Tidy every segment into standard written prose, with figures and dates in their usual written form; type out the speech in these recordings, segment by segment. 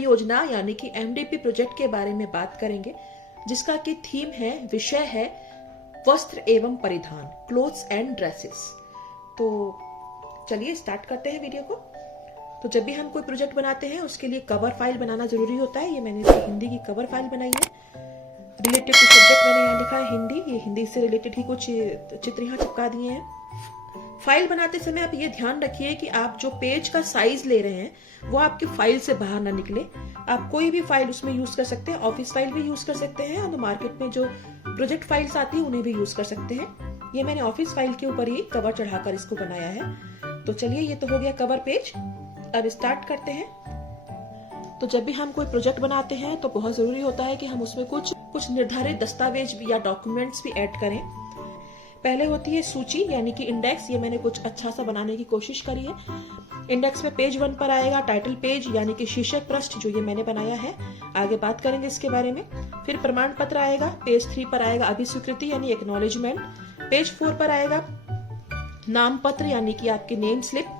परियोजना यानी कि एमडीपी प्रोजेक्ट के बारे में बात करेंगे, जिसका की थीम है, विषय है वस्त्र एवं परिधान, क्लोथ्स एंड ड्रेसेस। तो चलिए स्टार्ट करते हैं वीडियो को। तो जब भी हम कोई प्रोजेक्ट बनाते हैं उसके लिए कवर फाइल बनाना जरूरी होता है। ये मैंने हिंदी की कवर फाइल बनाई है। रिलेटेड टू सब्जेक्ट मैंने यहाँ लिखा है हिंदी। ये हिंदी से रिलेटेड ही कुछ चित्र यहाँ चिपका दिए हैं। फाइल बनाते समय आप ये ध्यान रखिए कि आप जो पेज का साइज ले रहे हैं वो आपकी फाइल से बाहर ना निकले। आप कोई भी फाइल उसमें यूज कर सकते हैं, ऑफिस फाइल भी यूज कर सकते हैं और मार्केट में जो प्रोजेक्ट फाइल्स आती है उन्हें भी यूज कर सकते हैं। ये मैंने ऑफिस फाइल के ऊपर ही कवर चढ़ाकर इसको बनाया है। तो चलिए, ये तो हो गया कवर पेज। अब स्टार्ट करते हैं। तो जब भी हम कोई प्रोजेक्ट बनाते हैं तो बहुत जरूरी होता है कि हम उसमें कुछ निर्धारित दस्तावेज या डॉक्यूमेंट्स भी ऐड करें। पहले होती है सूची यानी कि इंडेक्स। ये मैंने कुछ अच्छा सा बनाने की कोशिश करी है। इंडेक्स में पेज 1 पर आएगा टाइटल पेज यानी कि शीर्षक पृष्ठ, जो ये मैंने बनाया है। आगे बात करेंगे इसके बारे में। फिर प्रमाण पत्र आएगा। पेज 3 पर आएगा अभिस्वीकृति यानी एक्नॉलेजमेंट। पेज 4 पर आएगा नाम पत्र यानी कि आपकी नेम स्लिप।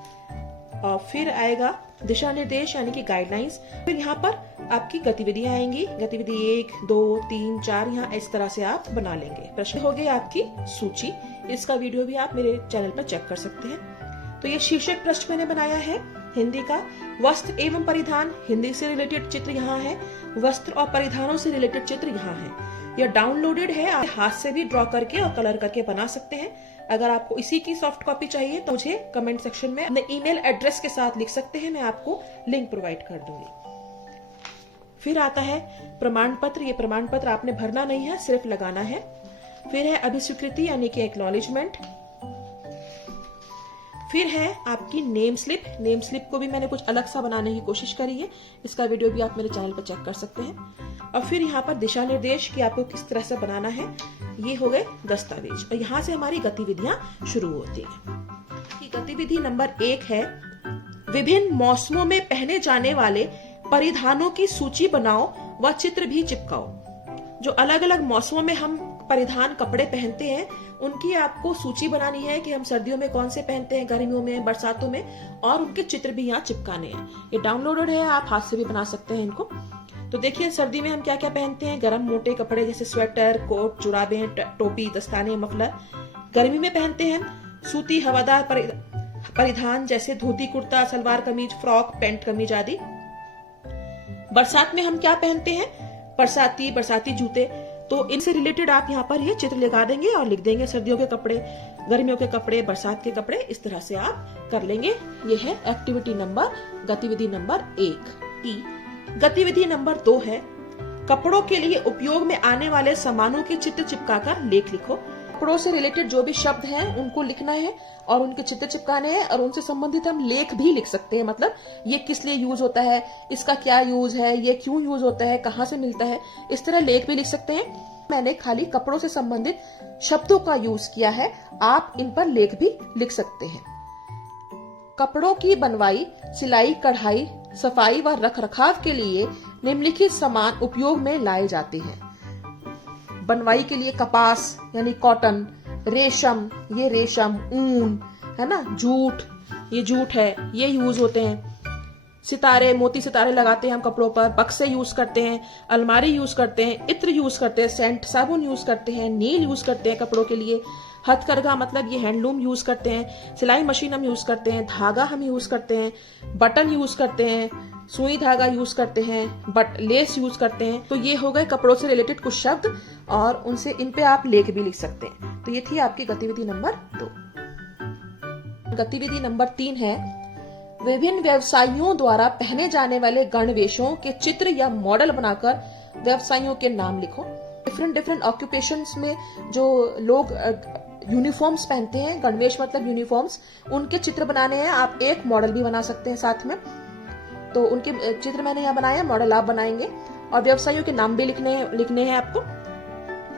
और फिर आएगा दिशा निर्देश यानी कि गाइडलाइंस। फिर यहाँ पर आपकी गतिविधियां आएंगी। गतिविधि 1, 2, 3, 4 यहाँ इस तरह से आप बना लेंगे। प्रश्न हो गई आपकी सूची। इसका वीडियो भी आप मेरे चैनल पर चेक कर सकते हैं। तो ये शीर्षक पृष्ठ मैंने बनाया है हिंदी का। वस्त्र एवं परिधान, हिंदी से रिलेटेड चित्र यहाँ है। वस्त्र और परिधानों से रिलेटेड चित्र यहाँ है। यह डाउनलोडेड है, आप हाथ से भी ड्रॉ करके और कलर करके बना सकते हैं। अगर आपको इसी की सॉफ्ट कॉपी चाहिए तो मुझे कमेंट सेक्शन में अपने ईमेल एड्रेस के साथ लिख सकते हैं, मैं आपको लिंक प्रोवाइड कर दूंगी। फिर आता है प्रमाण पत्र। ये प्रमाण पत्र आपने भरना नहीं है, सिर्फ लगाना है। फिर है अभिस्वीकृति यानी कि एक्नॉलेजमेंट। फिर है आपकी नेम स्लिप। नेम स्लिप को भी मैंने कुछ अलग सा बनाने की कोशिश करी है। इसका वीडियो भी आप मेरे चैनल पर चेक कर सकते हैं। और फिर यहाँ पर दिशा निर्देश कि आपको किस तरह से बनाना है। ये हो गए दस्तावेज। और यहाँ से हमारी गतिविधियां शुरू होती हैं। गतिविधि नंबर 1 है, विभिन्न मौसमों में पहने जाने वाले परिधानों की सूची बनाओ व चित्र भी चिपकाओ। जो अलग अलग मौसमों में हम परिधान कपड़े पहनते हैं उनकी आपको सूची बनानी है कि हम सर्दियों में कौन से पहनते हैं, गर्मियों में, बरसातों में, और उनके चित्र भी यहाँ चिपकाने हैं। ये डाउनलोडेड है, आप हाथ से भी बना सकते हैं इनको। तो देखिए, सर्दी में हम क्या क्या पहनते हैं। गर्म मोटे कपड़े जैसे स्वेटर, कोट, जुराबे, टोपी, दस्ताने, मफलर। गर्मी में पहनते हैं सूती हवादार परिधान जैसे धोती, कुर्ता, सलवार कमीज, फ्रॉक, पैंट कमीज आदि। बरसात में हम क्या पहनते हैं, बरसाती जूते। तो इनसे रिलेटेड आप यहाँ पर ये चित्र लगा देंगे और लिख देंगे सर्दियों के कपड़े, गर्मियों के कपड़े, बरसात के कपड़े। इस तरह से आप कर लेंगे। ये है एक्टिविटी नंबर, गतिविधि नंबर 1। गतिविधि नंबर 2 है, कपड़ों के लिए उपयोग में आने वाले सामानों के चित्र चिपकाकर लेख लिखो। कपड़ों से रिलेटेड जो भी शब्द हैं उनको लिखना है और उनके चित्र चिपकाने हैं, और उनसे संबंधित हम लेख भी लिख सकते हैं। मतलब ये किस लिए यूज होता है, इसका क्या यूज है, ये क्यों यूज होता है, कहाँ से मिलता है, इस तरह लेख भी लिख सकते हैं। मैंने खाली कपड़ों से संबंधित शब्दों का यूज किया है, आप इन पर लेख भी लिख सकते हैं। कपड़ों की बनवाई, सिलाई, कढ़ाई, सफाई व रखरखाव के लिए निम्नलिखित सामान उपयोग में लाए जाते हैं। बनवाई के लिए कपास यानी कॉटन, रेशम, ये रेशम, ऊन है ना, जूट, ये जूट है, ये यूज होते हैं। सितारे, मोती सितारे लगाते हैं हम कपड़ों पर। बक्से यूज करते हैं, अलमारी यूज करते हैं, इत्र यूज करते हैं, सेंट साबुन यूज करते हैं, नील यूज करते हैं कपड़ों के लिए। हथकरघा मतलब ये हैंडलूम यूज करते हैं। सिलाई मशीन हम यूज करते हैं। धागा हम यूज करते हैं। बटन यूज करते हैं। सुई धागा यूज करते हैं। लेस यूज करते हैं। तो ये हो गए कपड़ों से रिलेटेड कुछ शब्द, और उनसे इन पे आप लेख भी लिख सकते हैं। तो ये थी आपकी गतिविधि नंबर 2। गतिविधि नंबर 3 है, विभिन्न व्यवसायियों द्वारा पहने जाने वाले गणवेशों के चित्र या मॉडल बनाकर व्यवसायियों के नाम लिखो। डिफरेंट ऑक्यूपेशंस में जो लोग यूनिफॉर्म्स पहनते हैं, गणवेश मतलब यूनिफॉर्म्स, उनके चित्र बनाने हैं। आप एक मॉडल भी बना सकते हैं साथ में। तो उनके चित्र मैंने यहाँ बनाया, मॉडल आप बनाएंगे। और व्यवसायियों के नाम भी लिखने हैं आपको।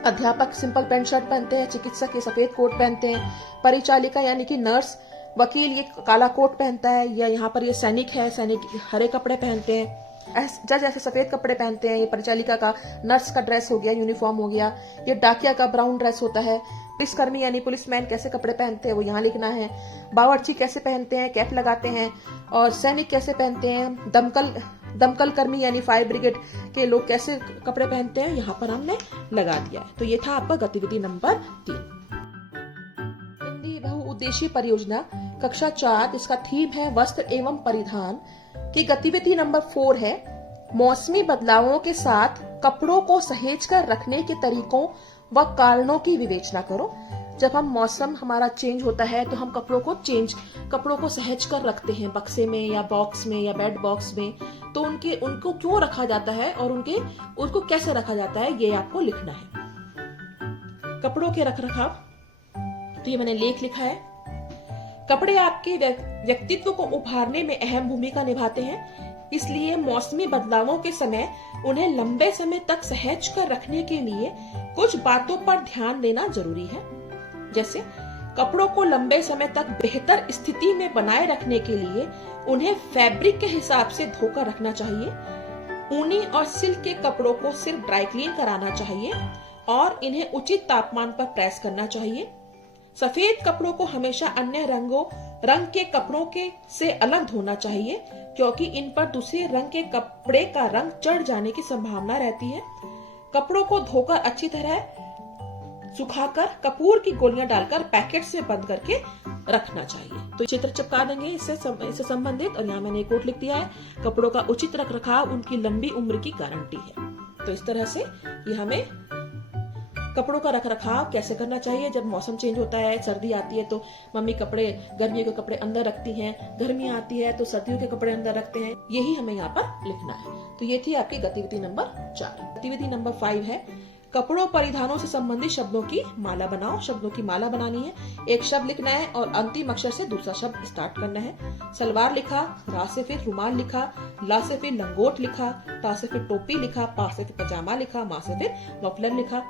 अध्यापक सिंपल पैंट शर्ट पहनते हैं। चिकित्सक ये सफेद कोट पहनते हैं। परिचालिका यानी कि नर्स, वकील ये काला कोट पहनता है। या यहाँ पर ये सैनिक है, सैनिक हरे कपड़े पहनते हैं। जज ऐसे सफेद कपड़े पहनते हैं। ये परिचालिका का, नर्स का ड्रेस हो गया, यूनिफॉर्म हो गया। ये डाकिया का ब्राउन ड्रेस होता है। पुलिसकर्मी यानी पुलिसमैन कैसे कपड़े पहनते हैं वो यहाँ लिखना है। बावर्ची कैसे पहनते हैं, कैप लगाते हैं। और सैनिक कैसे पहनते हैं, दमकल दमकल कर्मी यानी फायर ब्रिगेड के लोग कैसे कपड़े पहनते हैं यहाँ पर हमने लगा दिया है। तो ये था आपका गतिविधि नंबर 3। हिंदी बहुउद्देशीय परियोजना कक्षा 4, इसका थीम है वस्त्र एवं परिधान की गतिविधि नंबर 4 है मौसमी बदलावों के साथ कपड़ों को सहेज कर रखने के तरीकों व कारणों की विवेचना करो। जब हम मौसम हमारा चेंज होता है तो हम कपड़ों को सहेज कर रखते हैं बक्से में या बॉक्स में या बेड बॉक्स में। तो उनको क्यों रखा जाता है और उनको कैसे रखा जाता है ये आपको लिखना है। कपड़ों के रखरखाव, तो ये मैंने लेख लिखा है। कपड़े आपके व्यक्तित्व को उभारने में अहम भूमिका निभाते हैं, इसलिए मौसमी बदलावों के समय उन्हें लंबे समय तक सहेज कर रखने के लिए कुछ बातों पर ध्यान देना जरूरी है। जैसे कपड़ों को लंबे समय तक बेहतर स्थिति में बनाए रखने के लिए उन्हें फैब्रिक के हिसाब से धोकर रखना चाहिए। ऊनी और सिल्क के कपड़ों को सिर्फ ड्राई क्लीन कराना चाहिए और इन्हें उचित तापमान पर प्रेस करना चाहिए। सफेद कपड़ों को हमेशा अन्य रंग के कपड़ों से अलग धोना चाहिए, क्योंकि इन पर दूसरे रंग के कपड़े का रंग चढ़ जाने की संभावना रहती है। कपड़ों को धोकर अच्छी तरह सुखाकर कपूर की गोलियां डालकर पैकेट से बंद करके रखना चाहिए। तो चित्र चिपका देंगे इससे संबंधित। और यहाँ मैंने एक कोट लिख दिया है, कपड़ों का उचित रखरखाव उनकी लंबी उम्र की गारंटी है। तो इस तरह से ये हमें कपड़ों का रखरखाव कैसे करना चाहिए। जब मौसम चेंज होता है, सर्दी आती है तो मम्मी गर्मियों के कपड़े अंदर रखती हैं, गर्मी आती है तो सर्दियों के कपड़े अंदर रखते हैं। यही हमें यहाँ पर लिखना है। तो ये थी आपकी गतिविधि नंबर 4। गतिविधि नंबर 5 है कपड़ों परिधानों से संबंधित शब्दों की माला बनाओ। शब्दों की माला बनानी है, एक शब्द लिखना है और अंतिम अक्षर से दूसरा शब्द स्टार्ट करना है। सलवार लिखा, रा से फिर रुमाल लिखा, ला से फिर लंगोट लिखा, ता से फिर टोपी लिखा, पा से फिर पजामा लिखा, मा से फिर मफलर लिखा।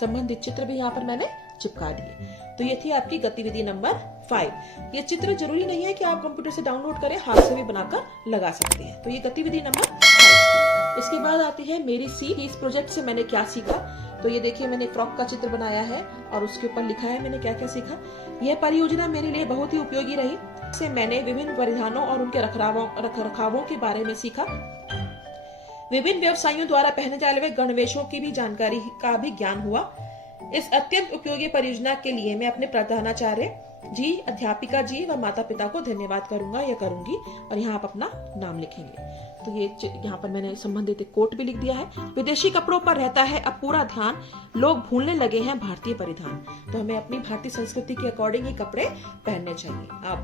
संबंधित चित्र भी यहाँ पर मैंने चिपका दिए। तो ये थी आपकी गतिविधि नंबर 5। ये चित्र जरूरी नहीं है कि आप कंप्यूटर से डाउनलोड करें, हाथ से भी बनाकर लगा सकते हैं। तो ये गतिविधि नंबर 5। इसके बाद आती है मेरी सीख। इस प्रोजेक्ट से मैंने क्या सीखा। तो ये देखिए, मैंने फ्रॉक का चित्र बनाया है और उसके ऊपर लिखा है मैंने क्या क्या सीखा। यह परियोजना मेरे लिए बहुत ही उपयोगी रही। इससे मैंने विभिन्न परिधानों और उनके रखरखावों के बारे में सीखा। विभिन्न व्यवसायियों द्वारा पहने जाने वाले गणवेशों की भी जानकारी का भी ज्ञान हुआ। इस अत्यंत उपयोगी परियोजना के लिए मैं अपने प्रधानाचार्य जी, अध्यापिका जी व माता पिता को धन्यवाद करूंगा या करूंगी। और यहाँ आप अपना नाम लिखेंगे। तो ये यहाँ पर मैंने संबंधित एक कोट भी लिख दिया है। विदेशी कपड़ों पर रहता है अब पूरा ध्यान, लोग भूलने लगे हैं भारतीय परिधान। तो हमें अपनी भारतीय संस्कृति के अकॉर्डिंग ही कपड़े पहनने चाहिए। आप